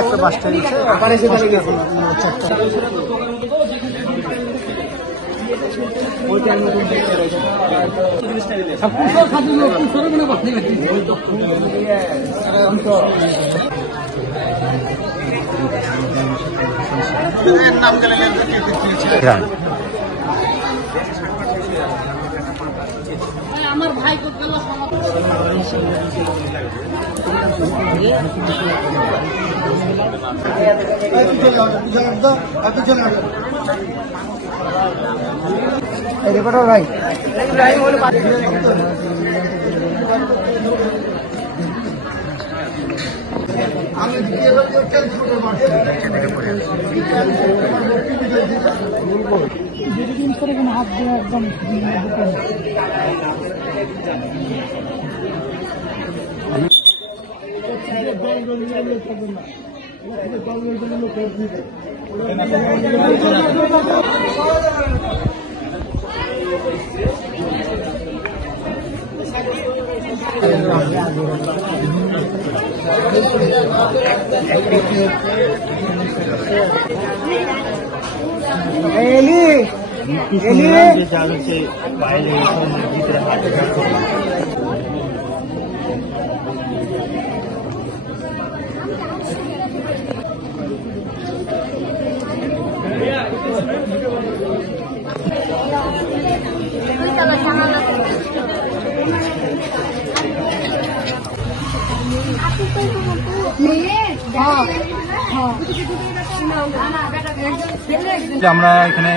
একটা বাসটা দিচ্ছে আমার ভাই ভাই আমি যেদিন করে কোনো হাত দিয়ে একদম আমরা এখানে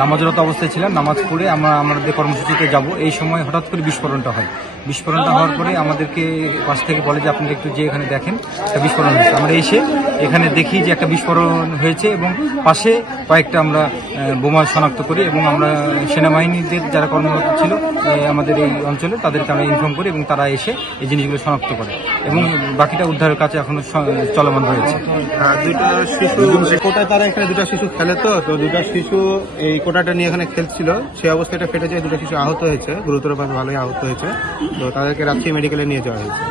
নামাজরত অবস্থায় ছিলাম, নামাজ পড়ে আমরা আমাদের কর্মসূচিতে যাব। এই সময় হঠাৎ করে বিস্ফোরণটা হয়। বিস্ফোরণটা হওয়ার পরে আমাদেরকে পাশ থেকে বলে যে আপনারা একটু যে এখানে দেখেন একটা বিস্ফোরণ হয়েছে। আমরা এসে এখানে দেখি যে একটা বিস্ফোরণ হয়েছে এবং পাশে কয়েকটা আমরা বোমা শনাক্ত করি এবং আমরা সেনাবাহিনীদের যারা কর্মরত ছিল আমাদের এই অঞ্চলে তাদেরকে আমরা ইনফর্ম করি এবং তারা এসে এই জিনিসগুলো শনাক্ত করে এবং বাকিটা উদ্ধারের কাছে এখনো চলমান রয়েছে। দুইটা শিশু কোটায় তারা এখানে দুটা শিশু খেলে, তো দুটা শিশু এই কোটাটা নিয়ে এখানে খেলছিল, সেই অবস্থায় এটা ফেটে যায়, দুটা শিশু আহত হয়েছে, গুরুতরভাবে ভালোই আহত হয়েছে, তো তাদেরকে রাজশাহী মেডিকেলে নিয়ে যাওয়া হয়েছে।